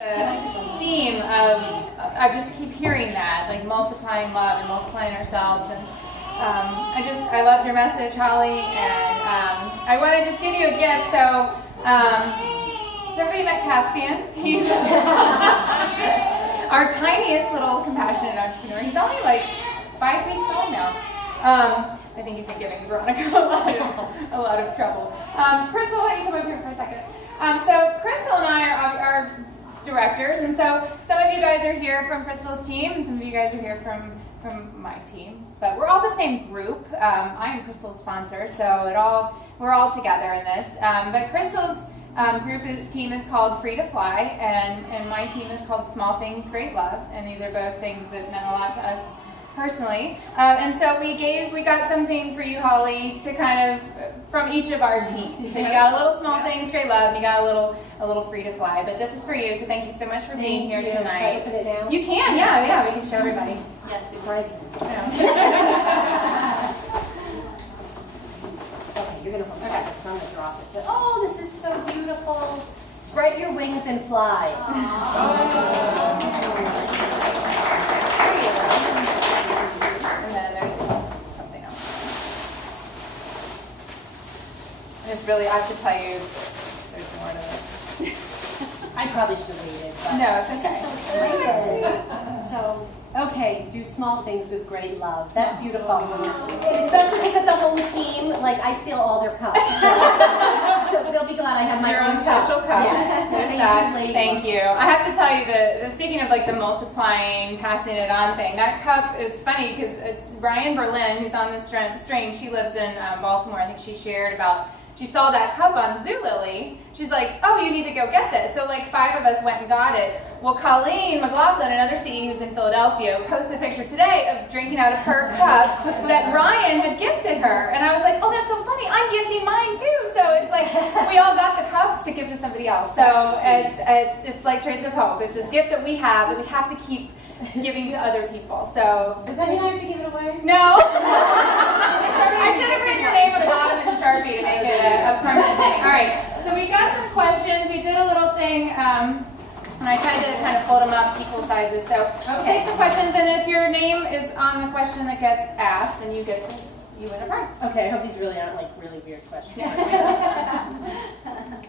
The theme of, I just keep hearing that, like multiplying love and multiplying ourselves, and I loved your message, Holly, and I want to just give you a gift. So, has everybody met Caspian? He's our tiniest little compassionate entrepreneur. He's only like 5 weeks old now. I think he's been giving Veronica a lot of trouble. Crystal, why don't you come up here for a second? So Crystal and I are directors, and so some of you guys are here from Crystal's team, and some of you guys are here from my team. But we're all the same group. I am Crystal's sponsor, so we're all together in this. But Crystal's team is called Free to Fly, and my team is called Small Things, Great Love, and these are both things that meant a lot to us personally. And so we got something for you, Holly, to kind of from each of our teams. So you got a little Small Things, Great Love, and you got a little Free to Fly. But this is for you, so thank you so much for being here tonight. Should I put it down? You can, yeah, we can show everybody. Yes, surprise. Okay, you're gonna hold it. Okay, I'm gonna drop it. Oh, this is so beautiful. Spread your wings and fly. And then there's something else. And it's really, I have to tell you, there's more to this. I probably should read it. But No, it's okay. So, okay, do small things with great love. That's beautiful. Especially because of the whole team, like I steal all their cups. So they'll be glad I have my your own cup. special cup. Yes. There's that. Thank you. I have to tell you that speaking of like the multiplying, passing it on thing, that cup is funny because it's Brian Berlin, who's on this string. She lives in Baltimore. I think she shared about. She saw that cup on Zulily. She's like, oh, you need to go get this. So like 5 of us went and got it. Well, Colleen McLaughlin, another CE who's in Philadelphia, posted a picture today of drinking out of her cup that Ryan had gifted her. And I was like, oh, that's so funny. I'm gifting mine too. So it's like we all got the cups to give to somebody else. So it's like Trades of Hope. It's this gift that we have to keep giving to other people. So Does that mean I have to give it away? no. I should have written your name on the bottom in Sharpie to make it a permanent thing. All right, so we got some questions. We did a little thing, and I tried to kind of fold them up equal sizes. So we'll take some questions, and if your name is on the question that gets asked, then you win a prize. Okay, I hope these really aren't like really weird questions.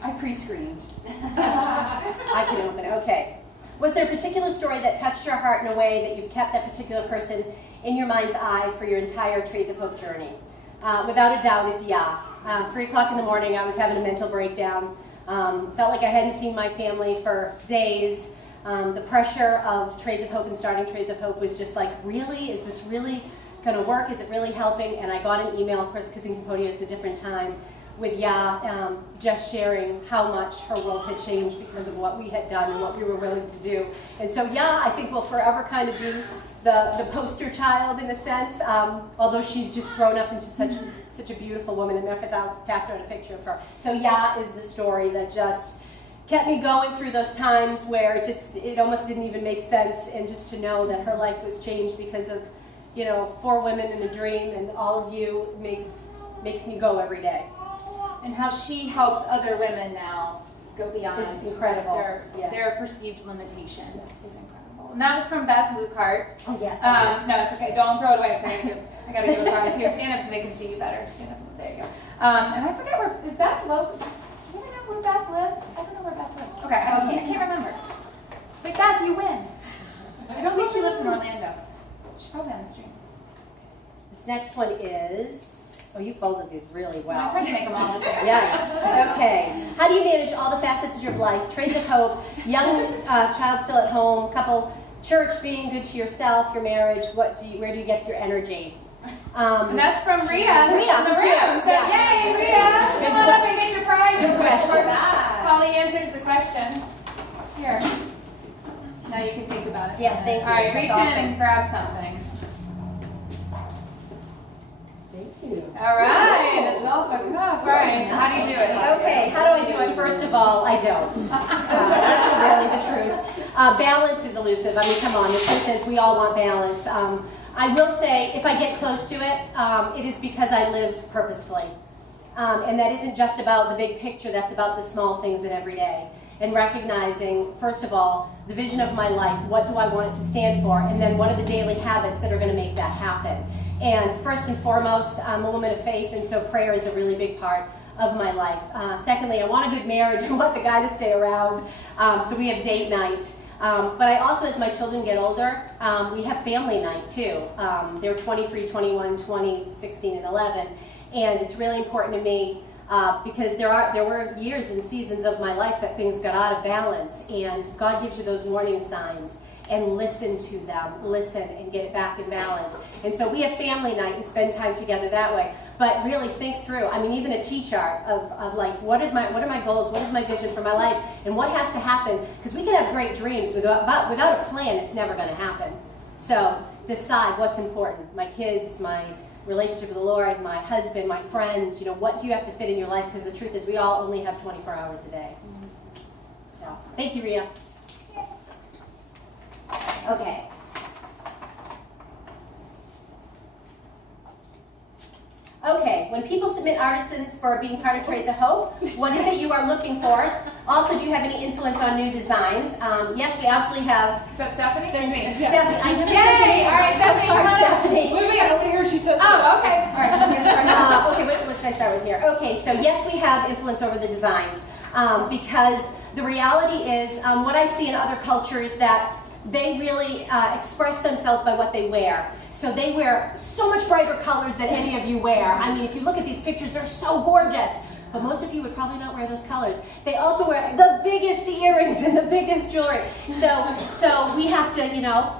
I pre-screened. I can open it. Okay. Was there a particular story that touched your heart in a way that you've kept that particular person in your mind's eye for your entire Trades of Hope journey? Without a doubt, it's yeah. 3 o'clock in the morning, I was having a mental breakdown. Felt like I hadn't seen my family for days. The pressure of Trades of Hope and starting Trades of Hope was just like, really? Is this really going to work? Is it really helping? And I got an email, of course, because in Cambodia it's a different time, with just sharing how much her world had changed because of what we had done and what we were willing to do. And so I think will forever kind of be the poster child in a sense, although she's just grown up into such a beautiful woman. And matter of fact, I'll pass around a picture of her. So is the story that just kept me going through those times where it almost didn't even make sense, and just to know that her life was changed because of 4 women and a dream, and all of you makes me go every day. And how she helps other women now go beyond It's incredible. Their perceived limitations. Is incredible. And that was from Beth Lucart. Oh, yes. No, it's okay. Don't throw it away. I got to give a prize here. Stand up so they can see you better. Stand up. There you go. And I forget is Beth local? Does anyone know where Beth lives? I don't know where Beth lives. Okay, I can't remember. But Beth, you win. I don't think she lives in Orlando. She's probably on the stream. This next one is... Oh, you folded these really well. I tried to make them all the same. Yes. Okay. How do you manage all the facets of your life? Trades of Hope, young child still at home, couple, church, being good to yourself, your marriage. Where do you get your energy? And that's from Rita in the room. So yay, Rita! Come on up and get your prize. Good question. Holly answers the question. Here. Now you can think about it. Yes, thank you. All right, reach That's in and grab something. Thank you. All right, it's all fucking up. All right, so how do you do it? Okay, how do I do it? First of all, I don't. That's really the truth. Balance is elusive. I mean, come on, the truth is we all want balance. I will say, if I get close to it, it is because I live purposefully. And that isn't just about the big picture, that's about the small things in every day. and recognizing, first of all, the vision of my life, what do I want it to stand for, and then what are the daily habits that are going to make that happen. And first and foremost, I'm a woman of faith, and so prayer is a really big part of my life. Secondly, I want a good marriage. I want the guy to stay around. So we have date night. But I also, as my children get older, we have family night too. They're 23, 21, 20, 16, and 11. And it's really important to me because there were years and seasons of my life that things got out of balance. And God gives you those warning signs. And listen to them, listen and get it back in balance. And so we have family night and spend time together that way. But really think through, I mean, even a T-chart of like, what are my goals, what is my vision for my life, and what has to happen? Because we can have great dreams, without a plan, it's never going to happen. So decide what's important. My kids, my relationship with the Lord, my husband, my friends, what do you have to fit in your life? Because the truth is we all only have 24 hours a day. So, thank you, Rhea. Okay. Okay, when people submit artisans for being part of Trades of Hope, what is it you are looking for? Also, do you have any influence on new designs? Yes, we absolutely have. Is that Stephanie? That's me. Stephanie, I never Yay! said your name. All right, I'm so Stephanie, sorry, come on up. Stephanie. Wait, I want to hear what she says. Oh, okay. All right. Okay, what should I start with here? Okay, so yes, we have influence over the designs because the reality is what I see in other cultures that they really express themselves by what they wear. So they wear so much brighter colors than any of you wear. I mean, if you look at these pictures, they're so gorgeous. But most of you would probably not wear those colors. They also wear the biggest earrings and the biggest jewelry. So we have to,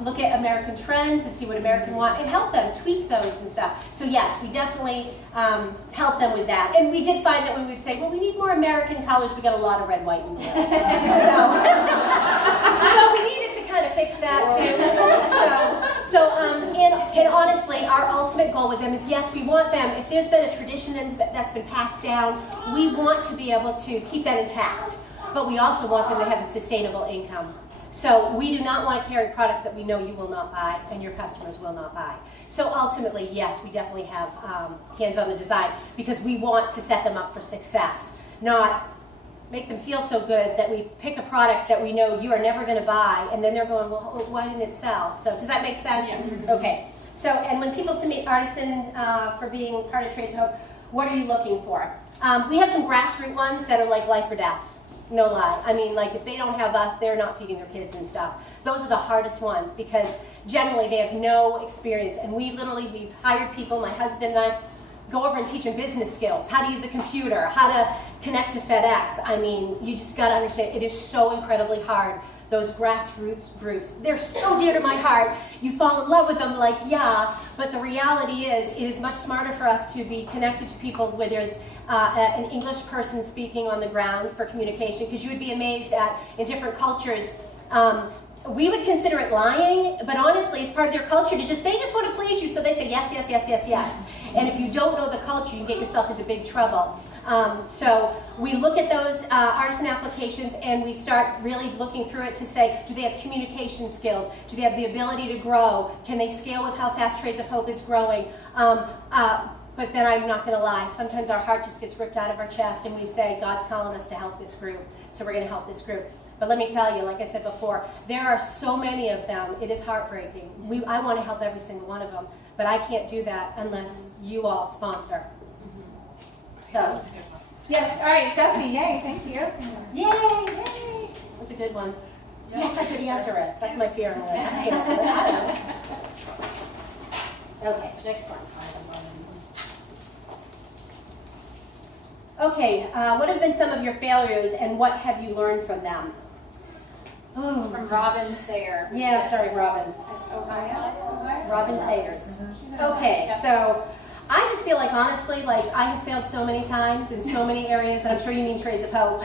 look at American trends and see what Americans want and help them tweak those and stuff. So yes, we definitely help them with that. And we did find that when we'd say, well, we need more American colors, we got a lot of red, white, and blue. So we needed to kind of fix that too. And honestly, our ultimate goal with them is, yes, we want them, if there's been a tradition that's been passed down, we want to be able to keep that intact. But we also want them to have a sustainable income. So we do not want to carry products that we know you will not buy and your customers will not buy. So ultimately, yes, we definitely have hands on the design because we want to set them up for success, not make them feel so good that we pick a product that we know you are never going to buy, and then they're going, well, why didn't it sell? So does that make sense? Yeah. Okay. So, and when people submit artisan for being part of Trades of Hope, what are you looking for? We have some grassroots ones that are like life or death. No lie. I mean, like if they don't have us, they're not feeding their kids and stuff. Those are the hardest ones because generally they have no experience. And we've hired people, my husband and I, go over and teach them business skills, how to use a computer, how to connect to FedEx. I mean, you just got to understand, it is so incredibly hard. Those grassroots groups, they're so dear to my heart. You fall in love with them like, yeah, but the reality is, it is much smarter for us to be connected to people where there's an English person speaking on the ground for communication, because you would be amazed at, in different cultures, we would consider it lying, but honestly, it's part of their culture they just want to please you, so they say yes, yes, yes, yes, yes. And if you don't know the culture, you can get yourself into big trouble. So we look at those artisan applications and we start really looking through it to say, do they have communication skills? Do they have the ability to grow? Can they scale with how fast Trades of Hope is growing? But then I'm not going to lie, sometimes our heart just gets ripped out of our chest and we say, God's calling us to help this group, so we're going to help this group. But let me tell you, like I said before, there are so many of them, it is heartbreaking. I want to help every single one of them, but I can't do that unless you all sponsor. So, Yes. All right, Stephanie. Yay. Thank you. yay, yay. That was a good one. Yes, I could answer it. That's my fear. Okay, next one. Okay, what have been some of your failures and what have you learned from them? This is from Robin Sayer. Yeah, sorry, Robin. Ohio? Robin Sayers. Okay, so I just feel like, honestly, like I have failed so many times in so many areas, and I'm sure you mean Trades of Hope.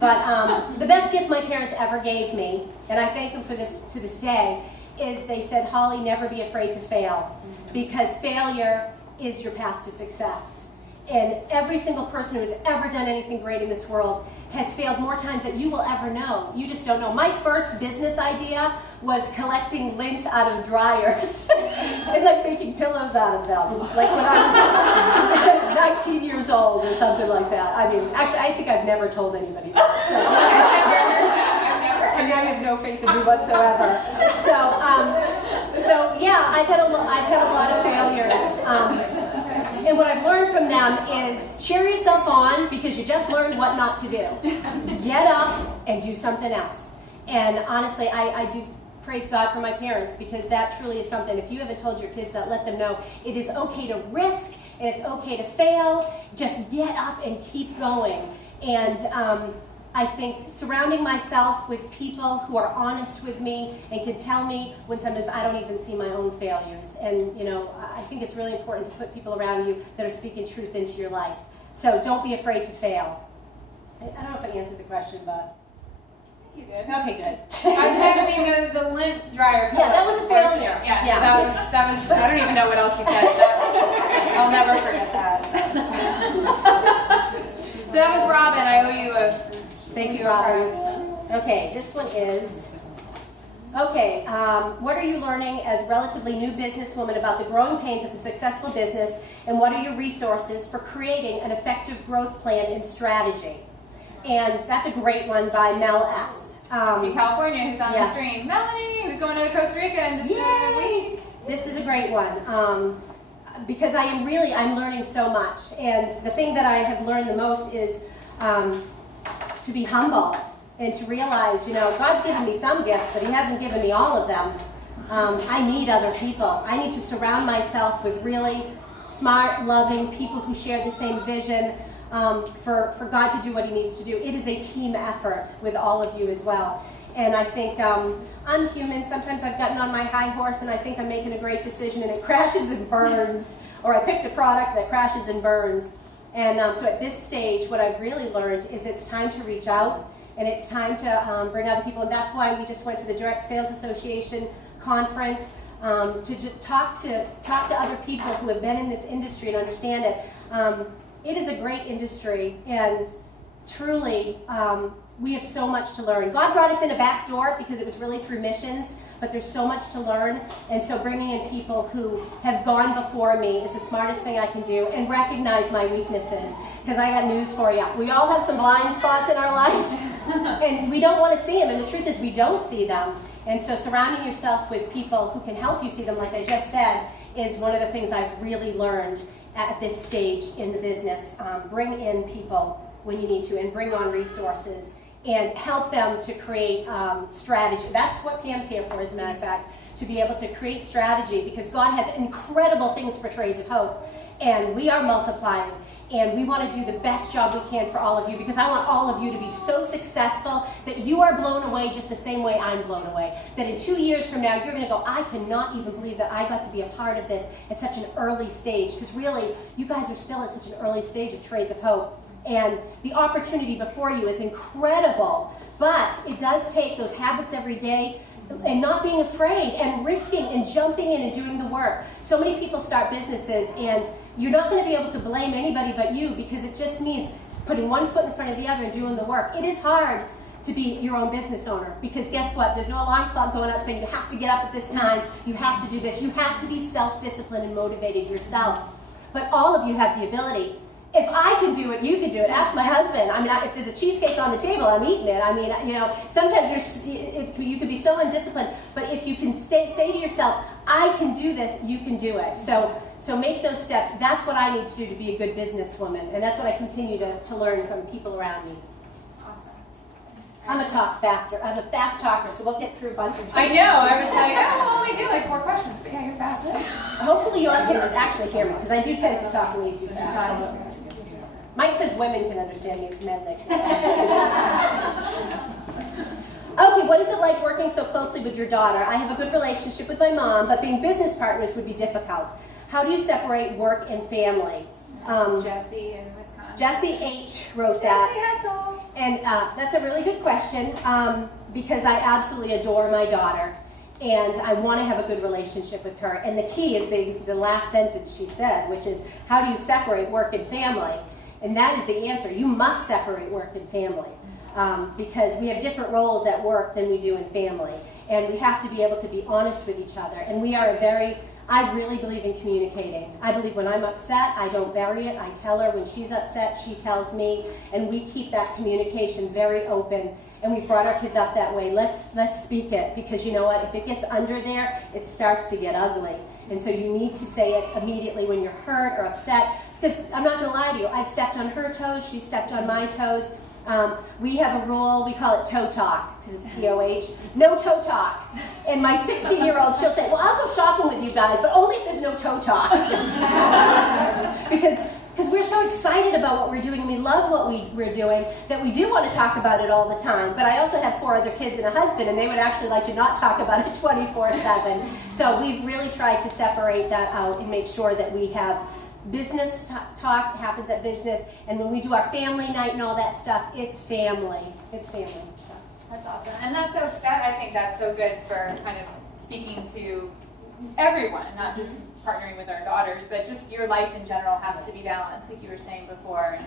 But the best gift my parents ever gave me, and I thank them for this to this day, is they said, Holly, never be afraid to fail, because failure is your path to success. And every single person who has ever done anything great in this world has failed more times than you will ever know. You just don't know. My first business idea was collecting lint out of dryers and like making pillows out of them. Like when I was 19 years old or something like that. I mean, actually, I think I've never told anybody that. So. now you have no faith in me whatsoever. So yeah, I've had a lot of failures. And what I've learned from them is cheer yourself on because you just learned what not to do. Get up and do something else. And honestly, I do praise God for my parents because that truly is something. If you haven't told your kids that, let them know it is okay to risk and it's okay to fail. Just get up and keep going. And I think surrounding myself with people who are honest with me and can tell me when sometimes I don't even see my own failures. And, you know, I think it's really important to put people around you that are speaking truth into your life. So don't be afraid to fail. I don't know if I answered the question, but... You did. Okay, good. I mean, the lint dryer. Yeah, that was a failure. Yeah. That was. I don't even know what else you said. I'll never forget that. So that was Robin. I owe you a. Thank you, Robin. Okay, this one is. Okay, what are you learning as a relatively new businesswoman about the growing pains of a successful business, and what are your resources for creating an effective growth plan and strategy? And that's a great one by Mel S. In California, who's on yes. the screen. Melanie, who's going to Costa Rica in just a week. This is a great one because I'm learning so much. And the thing that I have learned the most is to be humble and to realize, you know, God's given me some gifts, but He hasn't given me all of them. I need other people. I need to surround myself with really smart, loving people who share the same vision. For God to do what He needs to do. It is a team effort with all of you as well. And I think I'm human. Sometimes I've gotten on my high horse and I think I'm making a great decision and it crashes and burns. Or I picked a product that crashes and burns. And so at this stage, what I've really learned is it's time to reach out and it's time to bring other people. And that's why we just went to the Direct Sales Association conference to just talk to other people who have been in this industry and understand it. It is a great industry, and truly, we have so much to learn. God brought us in a back door because it was really through missions, but there's so much to learn, and so bringing in people who have gone before me is the smartest thing I can do, and recognize my weaknesses, because I got news for you. We all have some blind spots in our life, and we don't want to see them, and the truth is we don't see them. And so surrounding yourself with people who can help you see them, like I just said, is one of the things I've really learned at this stage in the business. Bring in people when you need to and bring on resources and help them to create strategy. That's what Pam's here for, as a matter of fact, to be able to create strategy, because God has incredible things for Trades of Hope, and we are multiplying, and we want to do the best job we can for all of you, because I want all of you to be so successful that you are blown away just the same way I'm blown away. That in 2 years from now, you're going to go, I cannot even believe that I got to be a part of this at such an early stage, because really, you guys are still at such an early stage of Trades of Hope. And the opportunity before you is incredible, but it does take those habits every day and not being afraid and risking and jumping in and doing the work. So many people start businesses and you're not going to be able to blame anybody but you, because it just means putting one foot in front of the other and doing the work. It is hard to be your own business owner, because guess what? There's no alarm clock going up saying you have to get up at this time, you have to do this. You have to be self-disciplined and motivated yourself. But all of you have the ability. If I can do it, you can do it. Ask my husband. I mean, if there's a cheesecake on the table, I'm eating it. I mean, you know, sometimes you can be so undisciplined, but if you can say to yourself, I can do this, you can do it. So make those steps. That's what I need to do to be a good businesswoman, and that's what I continue to learn from people around me. Awesome. I'm a fast talker, so we'll get through a bunch of things. I know. I was like, I'll only do like 4 questions, but yeah, you're fast. Hopefully you'll actually hear me, because I do tend to talk way too fast. Mike says women can understand me, it's men that can't. Okay, what is it like working so closely with your daughter? I have a good relationship with my mom, but being business partners would be difficult. How do you separate work and family? Jesse in Wisconsin. Jesse H. wrote that. Jesse Hetzel. And that's a really good question, because I absolutely adore my daughter, and I want to have a good relationship with her. And the key is the last sentence she said, which is, how do you separate work and family? And that is the answer. You must separate work and family, because we have different roles at work than we do in family. And we have to be able to be honest with each other. And we are a very I really believe in communicating. I believe when I'm upset, I don't bury it. I tell her. When she's upset, she tells me, and we keep that communication very open. And we've brought our kids up that way. Let's speak it, because you know what? If it gets under there, it starts to get ugly. And so you need to say it immediately when you're hurt or upset. Because I'm not going to lie to you, I've stepped on her toes, she stepped on my toes. We have a rule, we call it toe talk, because it's T-O-H. No toe talk. And my 16-year-old, she'll say, well, I'll go shopping with you guys, but only if there's no toe talk. because we're so excited about what we're doing, and we love what we're doing, that we do want to talk about it all the time. But I also have 4 other kids and a husband, and they would actually like to not talk about it 24/7. So we've really tried to separate that out and make sure that we have business talk happens at business, and when we do our family night and all that stuff, it's family. It's family. So. That's awesome, and I think that's so good for kind of speaking to everyone, not just partnering with our daughters, but just your life in general has to be balanced, like you were saying before. And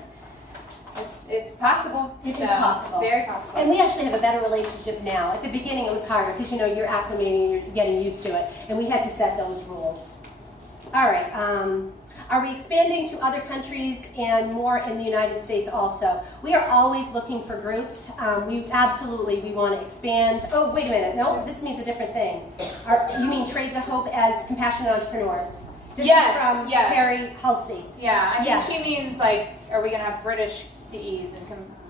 it's possible. It is possible. Very possible. And we actually have a better relationship now. At the beginning, it was harder because you're acclimating, you're getting used to it, and we had to set those rules. All right. Are we expanding to other countries and more in the United States also? We are always looking for groups. We want to expand. Oh, wait a minute. No, this means a different thing. You mean Trades of Hope as compassionate entrepreneurs? This is from Terry Halsey. Yeah, I think she means are we going to have British CEs and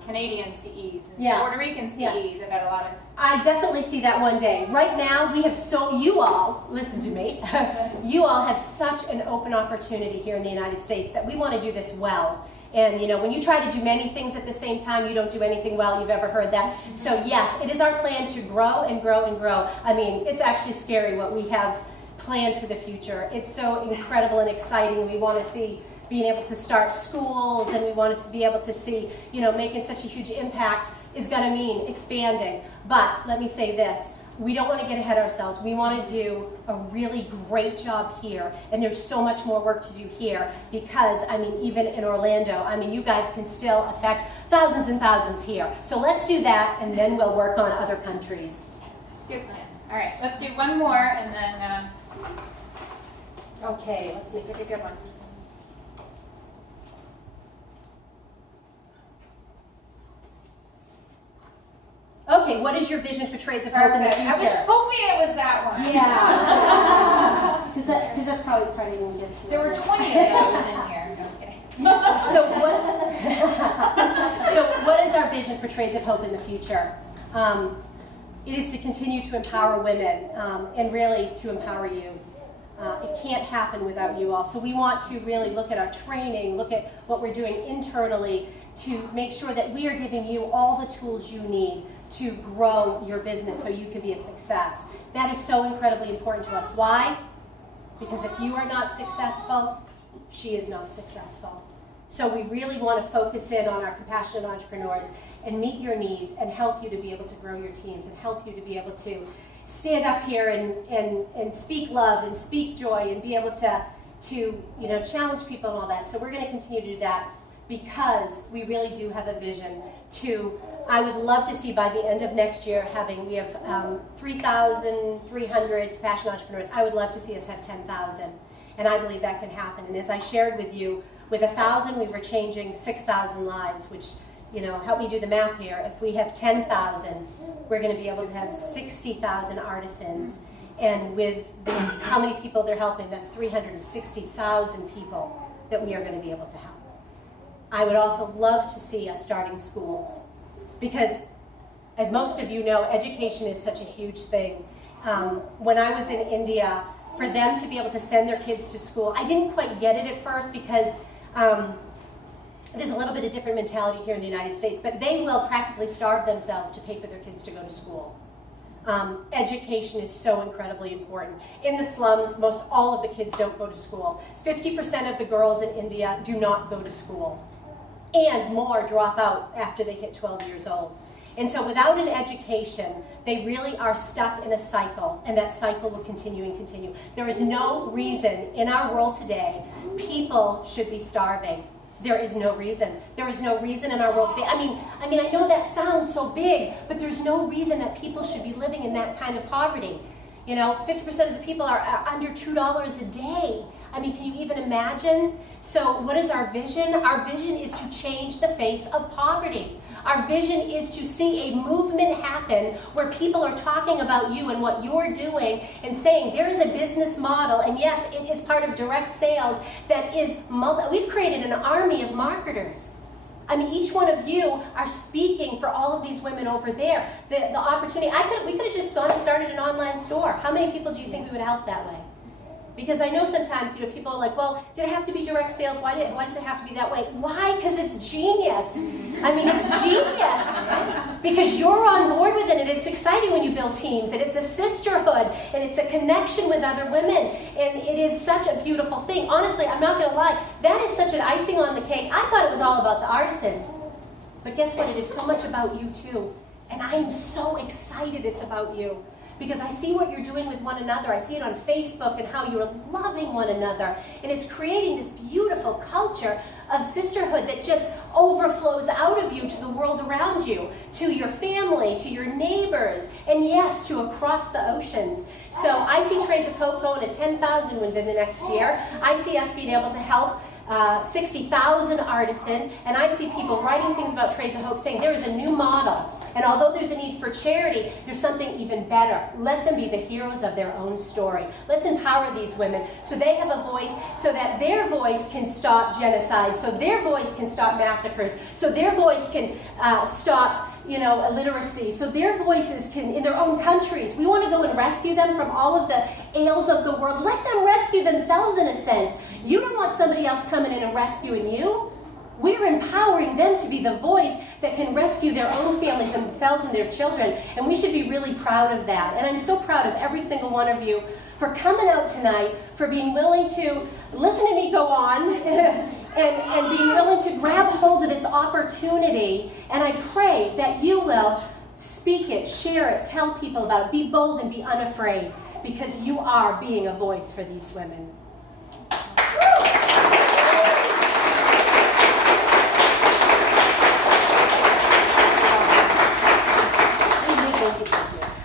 Canadian CEs and Puerto Rican CEs? I've got a lot of. I definitely see that one day. Right now, we have you all, listen to me, you all have such an open opportunity here in the United States that we want to do this well. And when you try to do many things at the same time, you don't do anything well. You've ever heard that? So yes, it is our plan to grow and grow and grow. I mean, it's actually scary what we have planned for the future. It's so incredible and exciting. We want to see being able to start schools, and we want to be able to see, making such a huge impact is going to mean expanding. But let me say this, we don't want to get ahead of ourselves. We want to do a really great job here, and there's so much more work to do here because, even in Orlando, you guys can still affect thousands and thousands here. So let's do that, and then we'll work on other countries. Good plan. All right, let's do one more, and then... Okay, let's make it a good one. Okay, what is your vision for Trades of Hope in the future? I was hoping it was that one. Yeah. Because that's probably part of when we get to There were 20 of those in here. No, I was kidding. So what is our vision for Trades of Hope in the future? It is to continue to empower women and really to empower you. It can't happen without you all. So we want to really look at our training, look at what we're doing internally to make sure that we are giving you all the tools you need to grow your business so you can be a success. That is so incredibly important to us. Why? Because if you are not successful, she is not successful. So we really want to focus in on our compassionate entrepreneurs and meet your needs and help you to be able to grow your teams and help you to be able to stand up here and speak love and speak joy and be able to challenge people and all that. So we're going to continue to do that because we really do have a vision I would love to see by the end of next year we have 3,300 compassionate entrepreneurs. I would love to see us have 10,000. And I believe that can happen. And as I shared with you, with 1,000 we were changing 6,000 lives, which, help me do the math here. If we have 10,000, we're going to be able to have 60,000 artisans. And with how many people they're helping, that's 360,000 people that we are going to be able to help. I would also love to see us starting schools because, as most of you know, education is such a huge thing. When I was in India, for them to be able to send their kids to school, I didn't quite get it at first because there's a little bit of different mentality here in the United States, but they will practically starve themselves to pay for their kids to go to school. Education is so incredibly important. In the slums, most all of the kids don't go to school. 50% of the girls in India do not go to school. And more drop out after they hit 12 years old. And so without an education, they really are stuck in a cycle, and that cycle will continue and continue. There is no reason in our world today people should be starving. There is no reason. There is no reason in our world today. I know that sounds so big, but there's no reason that people should be living in that kind of poverty. You know, 50% of the people are under $2 a day. I mean, can you even imagine? So what is our vision? Our vision is to change the face of poverty. Our vision is to see a movement happen where people are talking about you and what you're doing and saying there is a business model, and yes, it is part of direct sales that is we've created an army of marketers. I mean, each one of you are speaking for all of these women over there. The opportunity, we could have just gone and started an online store. How many people do you think we would help that way? Because I know sometimes, you know, people are like, well, did it have to be direct sales? Why does it have to be that way? Why? Because it's genius. I mean, it's genius. Because you're on board with it, and it's exciting when you build teams, and it's a sisterhood, and it's a connection with other women, and it is such a beautiful thing. Honestly, I'm not going to lie, that is such an icing on the cake. I thought it was all about the artisans. But guess what? It is so much about you, too. And I am so excited it's about you. Because I see what you're doing with one another. I see it on Facebook and how you're loving one another. And it's creating this beautiful culture of sisterhood that just overflows out of you to the world around you, to your family, to your neighbors, and yes, to across the oceans. So I see Trades of Hope going to 10,000 within the next year. I see us being able to help 60,000 artisans, and I see people writing things about Trades of Hope saying there is a new model. And although there's a need for charity, there's something even better. Let them be the heroes of their own story. Let's empower these women so they have a voice, so that their voice can stop genocide, so their voice can stop massacres, so their voice can stop, you know, illiteracy, so their voices can, in their own countries. We want to go and rescue them from all of the ails of the world. Let them rescue themselves in a sense. You don't want somebody else coming in and rescuing you. We're empowering them to be the voice that can rescue their own families, themselves, and their children. And we should be really proud of that. And I'm so proud of every single one of you for coming out tonight, for being willing to listen to me go on, and being willing to grab hold of this opportunity. And I pray that you will speak it, share it, tell people about it, be bold and be unafraid, because you are being a voice for these women.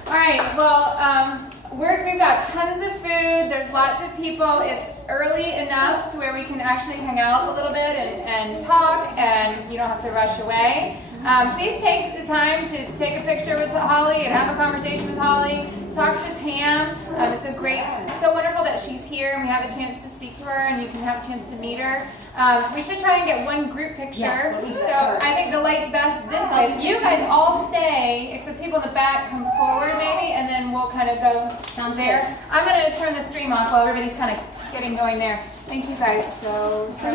All right, well, we've got tons of food, there's lots of people, it's early enough to where we can actually hang out a little bit and talk, and you don't have to rush away. Please take the time to take a picture with Holly and have a conversation with Holly. Talk to Pam. It's so wonderful that she's here and we have a chance to speak to her and you can have a chance to meet her. We should try and get one group picture. Yes, we'll do so that first. I think the light's best this way. So you guys all stay, except people in the back come forward maybe, and then we'll kind of go there. I'm going to turn the stream off while everybody's kind of getting going there. Thank you guys so much.